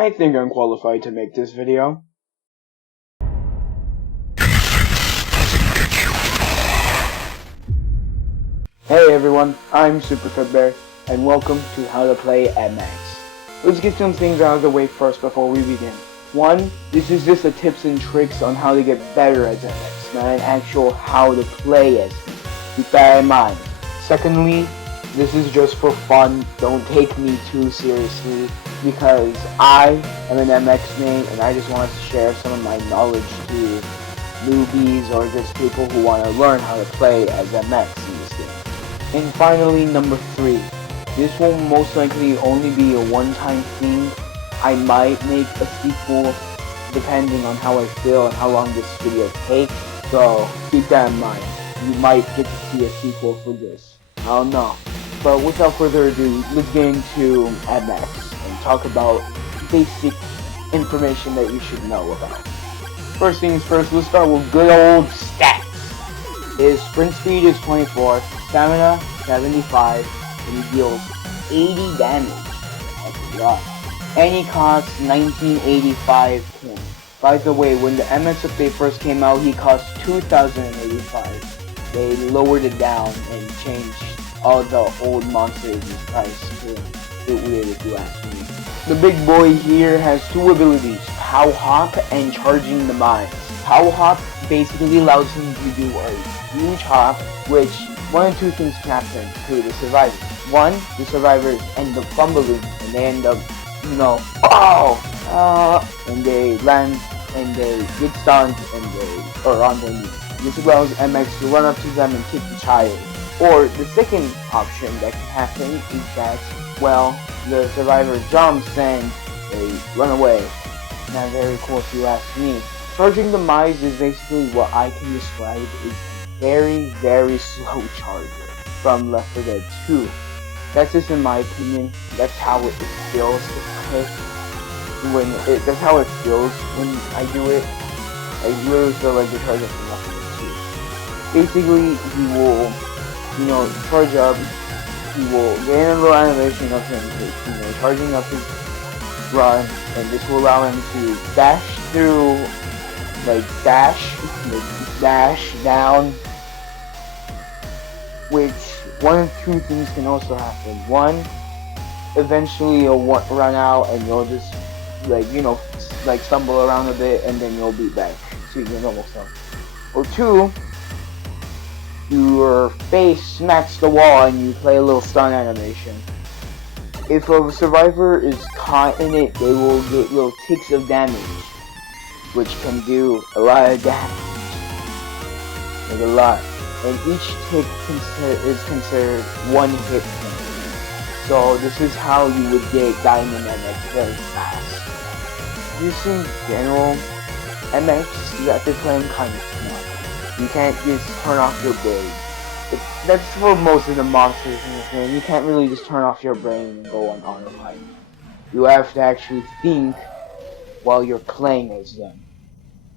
I think I'm qualified to make this video. Hey everyone, I'm SuperCutBear, and welcome to How to Play MX. Let's get some things out of the way first before we begin. 1. This is just a tips and tricks on how to get better as MX, not an actual how to play as me. Keep that in mind. Secondly, this is just for fun, don't take me too seriously, because I am an MX main and I just want to share some of my knowledge to newbies or just people who want to learn how to play as MX in this game. And finally, number 3. This will most likely only be a one-time thing. I might make a sequel depending on how I feel and how long this video takes, so keep that in mind. You might get to see a sequel for this. I don't know. But without further ado, let's get into MX and talk about basic information that you should know about. First things first, let's start with good old stats. His sprint speed is 24, stamina 75, and he deals 80 damage. That's a lot. And he costs 1985 coins. By the way, when the MX update first came out, he cost 2085. They lowered it down and changed all the old monsters' price to a bit weird if you ask me. The big boy here has two abilities, Pow Hop and Charging the Mines. Pow Hop basically allows him to do a huge hop, which one of two things can happen to the survivors. One, the survivors end up fumbling and they end up, and they land and they get stunned and they are on their knees. This allows MX to run up to them and kick the child. Or the second option that can happen is that, well, the survivor jumps and they run away. Not very cool if you ask me. Charging the Mize is basically what I can describe as a very, very slow charger from Left 4 Dead 2. That's just in my opinion. That's how it feels. That's how it feels when I do it. I really feel like the charger from Left 4 Dead 2. Basically, he will, charge up. He will gain a little animation of him, charging up his run, and this will allow him to dash through, dash down, which one of two things can also happen. One, eventually you'll run out and you'll just, stumble around a bit and then you'll be back to your normal self. Or two, your face smacks the wall and you play a little stun animation. If a survivor is caught in it, they will get little ticks of damage, which can do a lot of damage. Like a lot. And each tick is considered one hit point. So this is how you would get Diamond MX very fast. Just in general, MX, you have to play kind of smart. You can't just turn off your brain. That's for most of the monsters in this game. You can't really just turn off your brain and go on autopilot. You have to actually think while you're playing as them.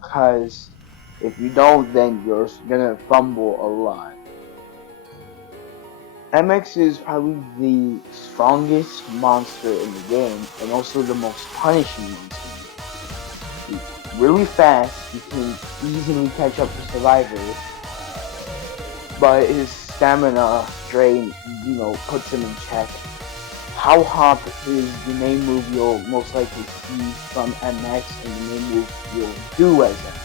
Because if you don't, then you're gonna fumble a lot. MX is probably the strongest monster in the game, and also the most punishing monster. He's really fast, he can easily catch up to survivors, but his stamina drain, puts him in check. Pow Hop is the main move you'll most likely see from MX, and the main move you'll do as MX.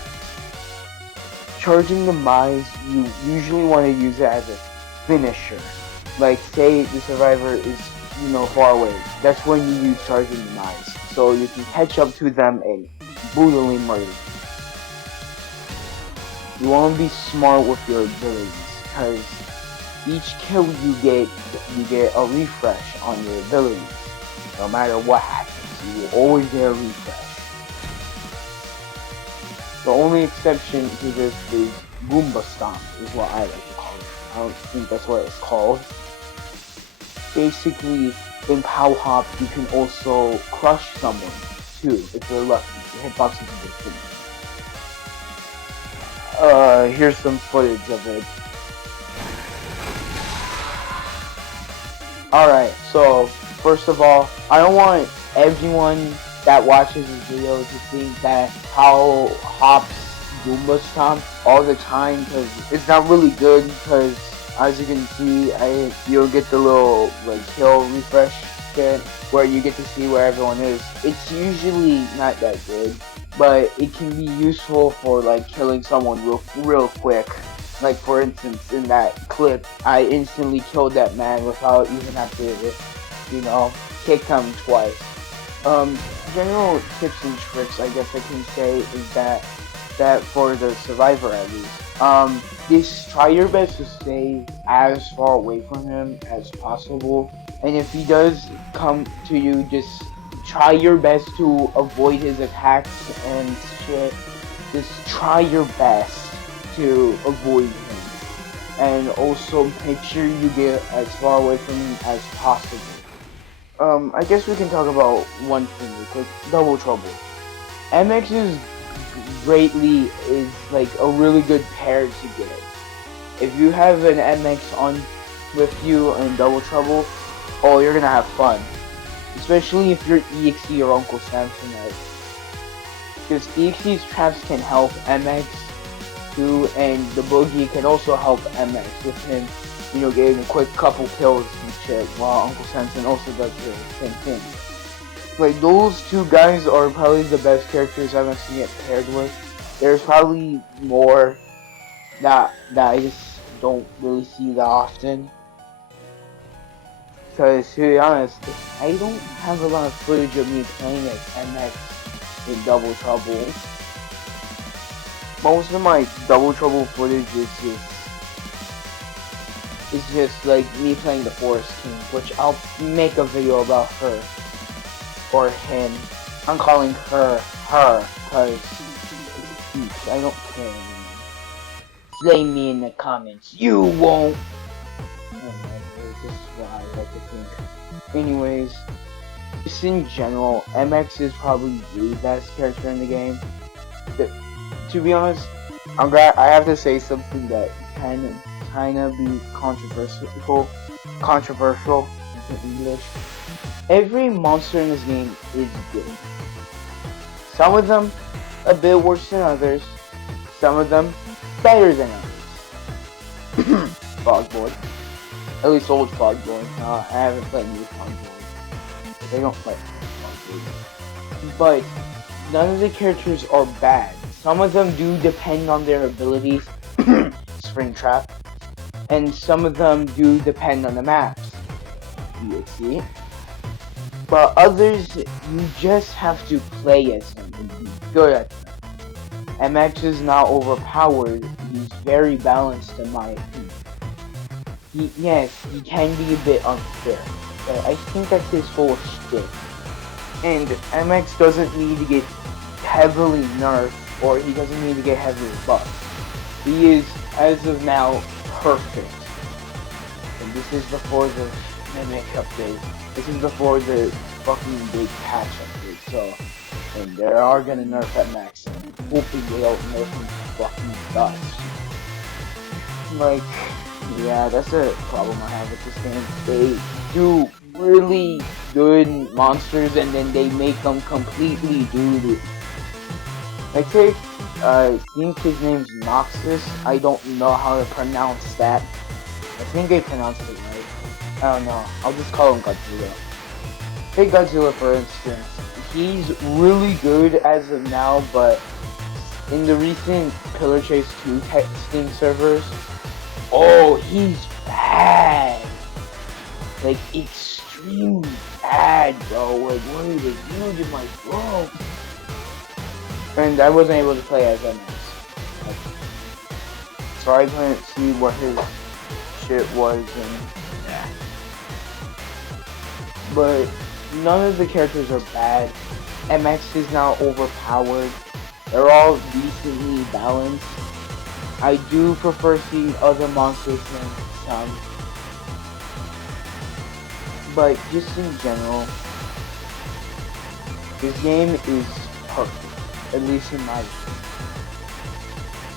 Charging the Mize, you usually want to use it as a finisher. Like, say the survivor is, far away. That's when you use Charging the Mize, so you can catch up to them and brutally murder them. You want to be smart with your abilities, because each kill you get a refresh on your abilities. No matter what happens, you will always get a refresh. The only exception to this is Goomba Stomp, is what I like to call it. I don't think that's what it's called. Basically, in Pow Hop, you can also crush someone, too, if you're lucky. Your hitbox is a bit. Here's some footage of it. Alright, so first of all, I don't want everyone that watches his video to think that how Hops Goomba Stomp all the time, because it's not really good, because as you can see, you'll get the little like kill refresh bit where you get to see where everyone is. It's usually not that good, but it can be useful for like killing someone real quick. Like for instance, in that clip, I instantly killed that man without even having to, kick him twice. General tips and tricks, I guess I can say, is that for the survivor at least. Just try your best to stay as far away from him as possible. And if he does come to you, just try your best to avoid his attacks and shit. Just try your best to avoid him. And also make sure you get as far away from him as possible. I guess we can talk about one thing real quick. Double Trouble. MX is like a really good pair to get. If you have an MX on with you in Double Trouble, oh, you're gonna have fun. Especially if you're EXE or Uncle Samsonite. Because EXE's traps can help MX too, and the Boogie can also help MX with him, getting a quick couple kills and shit, while Uncle Samson also does the same thing. Like, those two guys are probably the best characters MX can get paired with. There's probably more that I just don't really see that often. Because, to be honest, I don't have a lot of footage of me playing as MX in Double Trouble. Most of my Double Trouble footage is just like me playing the Forest King, which I'll make a video about her. Or him. I'm calling her, because I don't care anymore. Blame me in the comments. You won't! This is what I like to think. Anyways, just in general, MX is probably the best character in the game. But, to be honest, I have to say something that kinda be controversial in English. Every monster in this game is good. Some of them a bit worse than others. Some of them better than others. Fogboy. At least old Fogboy. I haven't played new Fogboy. They don't play Fogboy. But none of the characters are bad. Some of them do depend on their abilities. Springtrap. And some of them do depend on the maps. EXE. But others, you just have to play as him and be good at them. MX is not overpowered, he's very balanced in my opinion. Yes, he can be a bit unfair, but I think that's his whole shtick. And MX doesn't need to get heavily nerfed, or he doesn't need to get heavily buffed. He is, as of now, perfect. And this is before the Mimic update. This is before the fucking big patch update, so... And they are gonna nerf MX, and hoping they don't nerf him fucking dust. Like, yeah, that's a problem I have with this game. They do really good monsters, and then they make them completely doo-doo. Like, say, I think his name's Noxus. I don't know how to pronounce that. I think I pronounced it right. I don't know. I'll just call him Godzilla. Take Godzilla for instance. He's really good as of now, but in the recent Pillar Chase 2 testing servers, oh, he's bad. Like, extremely bad, bro. Like, what are they doing in my world? And I wasn't able to play as MX. So I couldn't see what his shit was, and yeah. But none of the characters are bad. MX is not overpowered. They're all decently balanced. I do prefer seeing other monsters than some. But just in general, this game is perfect. At least in my opinion.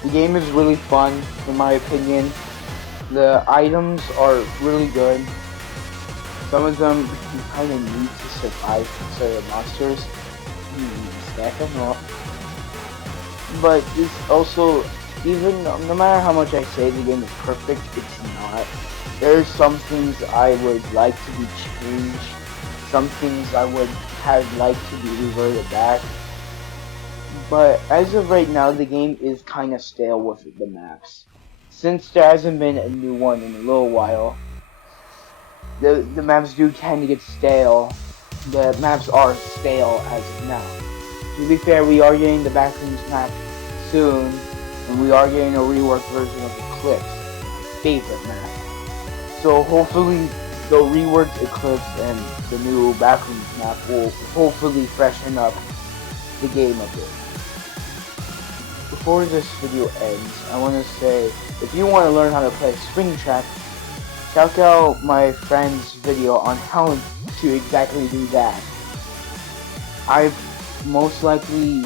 The game is really fun, in my opinion. The items are really good. Some of them you kind of need to survive certain monsters. stack them up. But it's also, even no matter how much I say the game is perfect, it's not. There's some things I would like to be changed, some things I would have liked to be reverted back. But as of right now, the game is kind of stale with the maps. Since there hasn't been a new one in a little while, the maps do tend to get stale. The maps are stale as of now. To be fair, we are getting the Backrooms map soon, and we are getting a reworked version of Eclipse, favorite map. So hopefully the reworked Eclipse and the new Backrooms map will hopefully freshen up the game a bit. Before this video ends, I want to say, if you want to learn how to play Springtrap, check out my friend's video on how to exactly do that. I most likely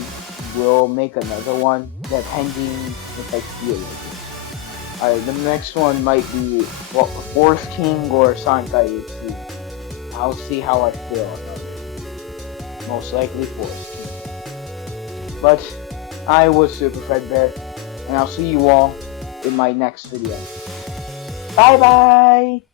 will make another one, depending if I feel like it. The next one might be Forest King or Sonic IoT. I'll see how I feel about it. Most likely Forest King. But I was Super Fredbear, and I'll see you all in my next video. Bye bye!